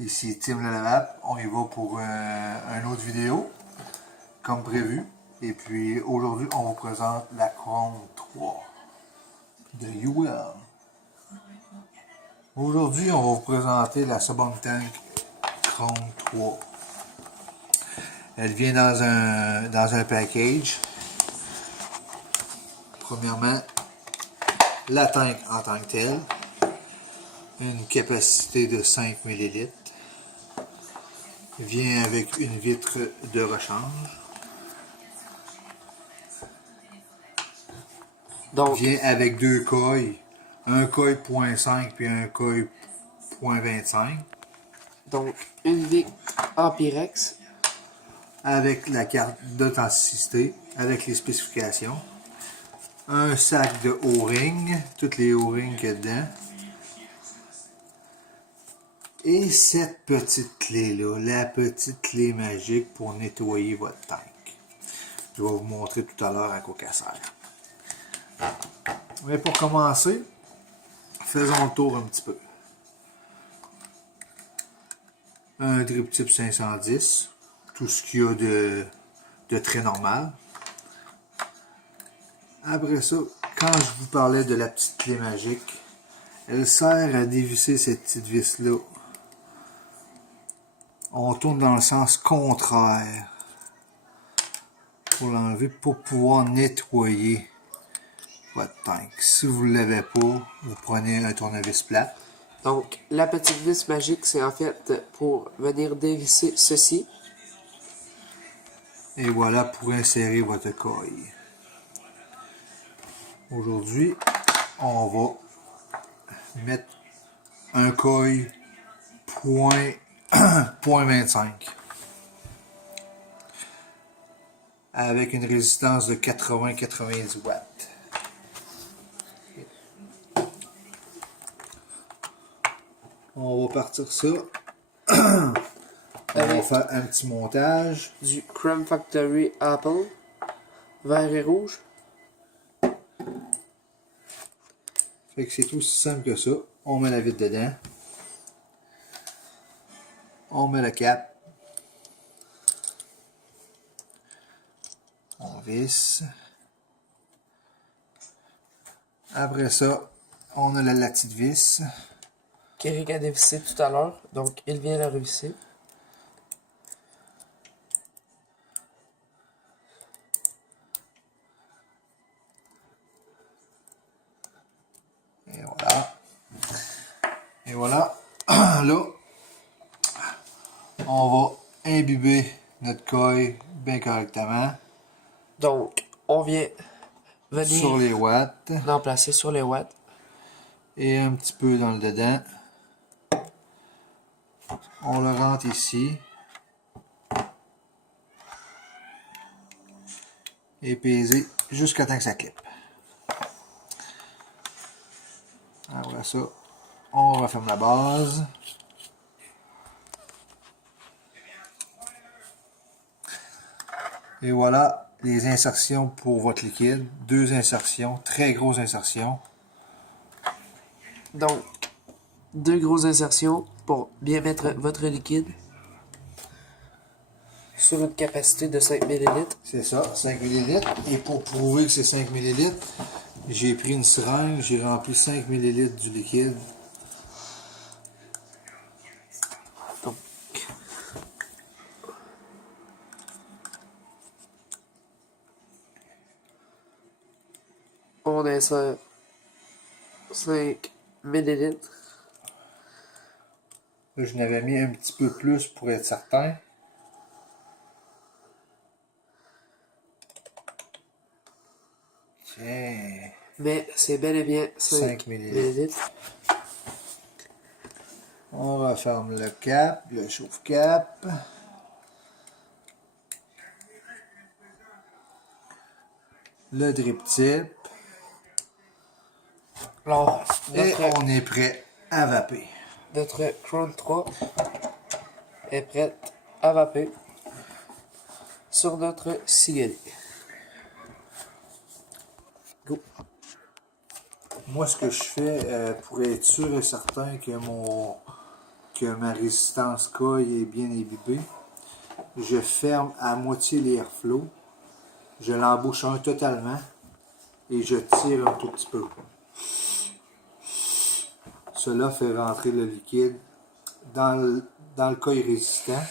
Ici Tim Lelavap, on y va pour une autre vidéo, comme prévu. Et puis aujourd'hui, on vous présente la Crown 3 de UL. Aujourd'hui, on va vous présenter la Subuntank Crown 3. Elle vient dans un package. Premièrement, la tank en tant que telle. Une capacité de 5 ml. Vient avec une vitre de rechange. Donc, vient avec deux coils. Un coil .5 puis un coil .25. donc une vitre Ampirex. Avec la carte d'authenticité, avec les spécifications. Un sac de O-ring, toutes les O-rings qu'il y a dedans. Et cette petite clé-là, la petite clé magique pour nettoyer votre tank. Je vais vous montrer tout à l'heure à quoi ça sert. Mais pour commencer, faisons le tour un petit peu. Un drip type 510, tout ce qu'il y a de très normal. Après ça, quand je vous parlais de la petite clé magique, elle sert à dévisser cette petite vis-là. On tourne dans le sens contraire pour l'enlever, pour pouvoir nettoyer votre tank. Si vous ne l'avez pas, vous prenez un tournevis plat. Donc, la petite vis magique, c'est en fait pour venir dévisser ceci. Et voilà pour insérer votre coil. Aujourd'hui, on va mettre un coil .25 avec une résistance de 80-90 watts. On va partir ça. On va faire un petit montage. Du Crème Factory Apple, vert et rouge. Fait que c'est aussi simple que ça. On met la vitre dedans. On met le cap. On visse. Après ça, on a la petite vis. Qu'Éric a dévissé tout à l'heure, donc il vient la revisser. Et voilà. Et voilà. Là, on va imbiber notre coil bien correctement. Donc, on vient venir Sur les watts. l'emplacer sur les watts. Et un petit peu dans le dedans. On le rentre ici. Et peser jusqu'à temps que ça clippe. Après ça, on referme la base. Et voilà les insertions pour votre liquide. Deux insertions, très grosses insertions. Donc, deux grosses insertions pour bien mettre votre liquide sur une capacité de 5 ml. C'est ça, 5 ml. Et pour prouver que c'est 5 ml, j'ai pris une seringue, j'ai rempli 5 ml du liquide. Donc, on insère 5 ml. Là, je n'avais mis un petit peu plus pour être certain. Tiens. Mais c'est bel et bien 5 ml. On referme le cap, le chauffe-cap. Le drip tip. Alors, Et on est prêt à vaper. notre Crown 3 est prête à vaper sur notre cigale. Go! Moi, ce que je fais pour être sûr et certain que que ma résistance coille est bien imbibée, je ferme à moitié l'airflow, je l'embouche totalement et je tire un tout petit peu. Cela fait rentrer le liquide dans le coil résistant.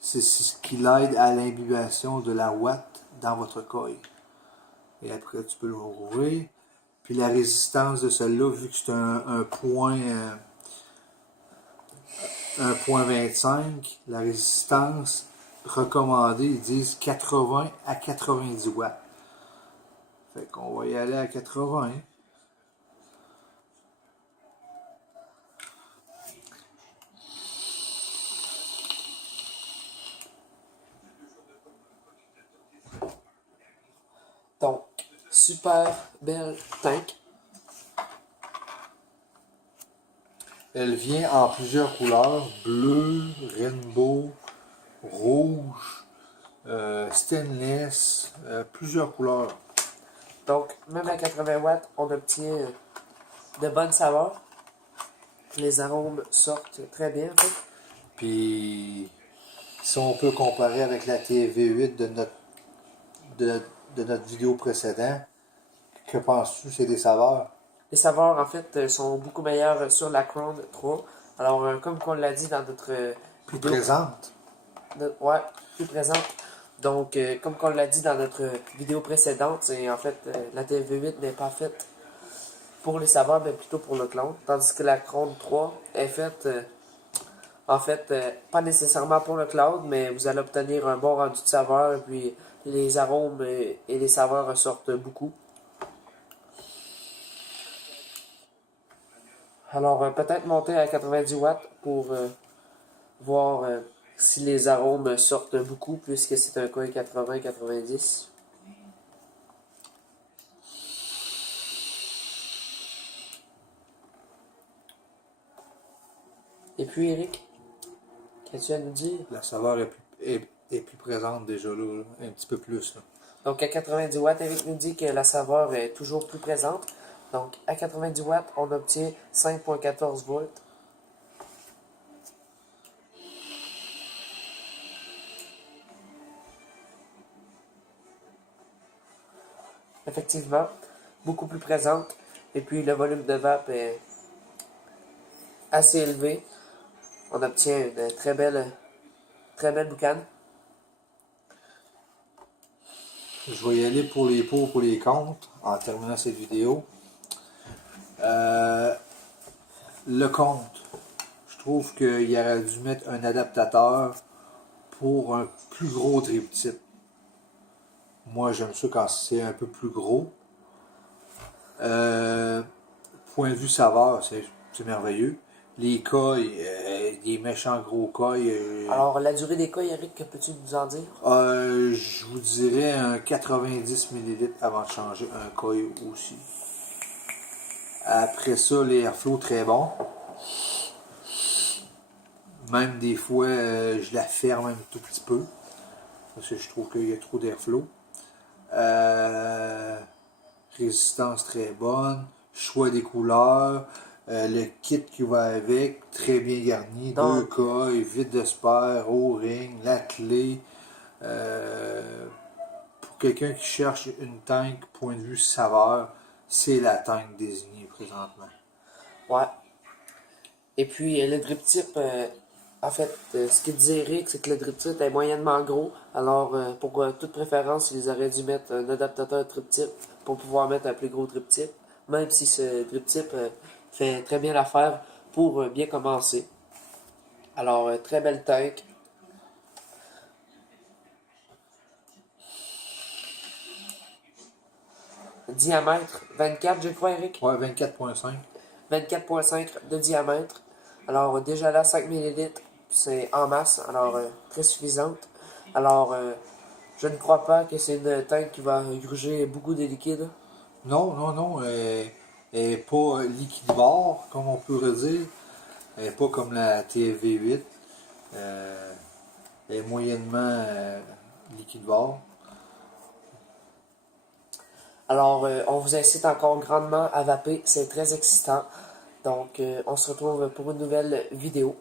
C'est ce qui l'aide à l'imbibation de la ouate dans votre coil. Et après, tu peux le rouvrir. Puis la résistance de celle-là, vu que c'est un point 1.25, la résistance recommandée, ils disent 80 à 90 watts. Fait qu'on va y aller à 80. Donc, super belle tank. Elle vient en plusieurs couleurs, bleu, rainbow, rouge, stainless, plusieurs couleurs. Donc, même à 80 watts, on obtient de bonnes saveurs. Les arômes sortent très bien, en fait. Puis, si on peut comparer avec la TV8 de notre vidéo précédente, que penses-tu, c'est des saveurs? Les saveurs, en fait, sont beaucoup meilleures sur la Crown 3. Alors, comme on l'a dit dans notre Plus vidéo... présentes. Ouais, plus présente. Donc, comme on l'a dit dans notre vidéo précédente, c'est en fait, la TV8 n'est pas faite pour les saveurs, mais plutôt pour le clone. Tandis que la Crown 3 est faite, en fait, pas nécessairement pour le cloud, mais vous allez obtenir un bon rendu de saveur, et puis les arômes et les saveurs ressortent beaucoup. Alors, peut-être monter à 90 watts pour voir si les arômes sortent beaucoup, puisque c'est un coin 80-90. Et puis, Eric, qu'as-tu à nous dire? La saveur est plus présente déjà là, un petit peu plus. Là. Donc, à 90 watts, Eric nous dit que la saveur est toujours plus présente. Donc, à 90 watts, on obtient 5.14 volts. Effectivement, beaucoup plus présente. Et puis, le volume de vape est assez élevé. On obtient une très belle boucane. Je vais y aller pour les pour les comptes en terminant cette vidéo. Le compte, je trouve qu'il aurait dû mettre un adaptateur pour un plus gros drip tip. Moi, j'aime ça quand c'est un peu plus gros. Point de vue saveur, c'est merveilleux. Les coils, des méchants gros coils. Alors, la durée des coils, Eric, que peux-tu nous en dire? Je vous dirais un 90 ml avant de changer un coil aussi. Après ça, les airflow très bons. Même des fois, je la ferme un tout petit peu. Parce que je trouve qu'il y a trop d'airflow. Résistance très bonne. Choix des couleurs. Le kit qui va avec, très bien garni. Donc, 2 coils, vide de spare, O-ring, la clé. Pour quelqu'un qui cherche une tank point de vue saveur, c'est la tank désignée présentement. ouais. Et puis, le drip tip, en fait, ce qu'il disait Eric, c'est que le drip tip est moyennement gros. Alors, pour toute préférence, ils auraient dû mettre un adaptateur drip tip pour pouvoir mettre un plus gros drip tip. Même si ce drip tip fait très bien l'affaire pour bien commencer. Alors, très belle tank. Diamètre 24, je crois, Eric. Ouais, 24.5. 24.5 de diamètre. Alors, déjà là, 5 ml, c'est en masse, alors très suffisante. Alors, je ne crois pas que c'est une tank qui va gruger beaucoup de liquide. Non, non, non. Elle n'est pas liquide-bord, comme on pourrait dire. Elle n'est pas comme la TFV8. Elle est moyennement liquide-bord. Alors, on vous incite encore grandement à vaper, c'est très excitant. Donc, on se retrouve pour une nouvelle vidéo.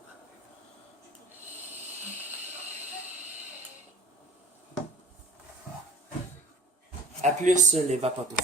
À plus les vapotos.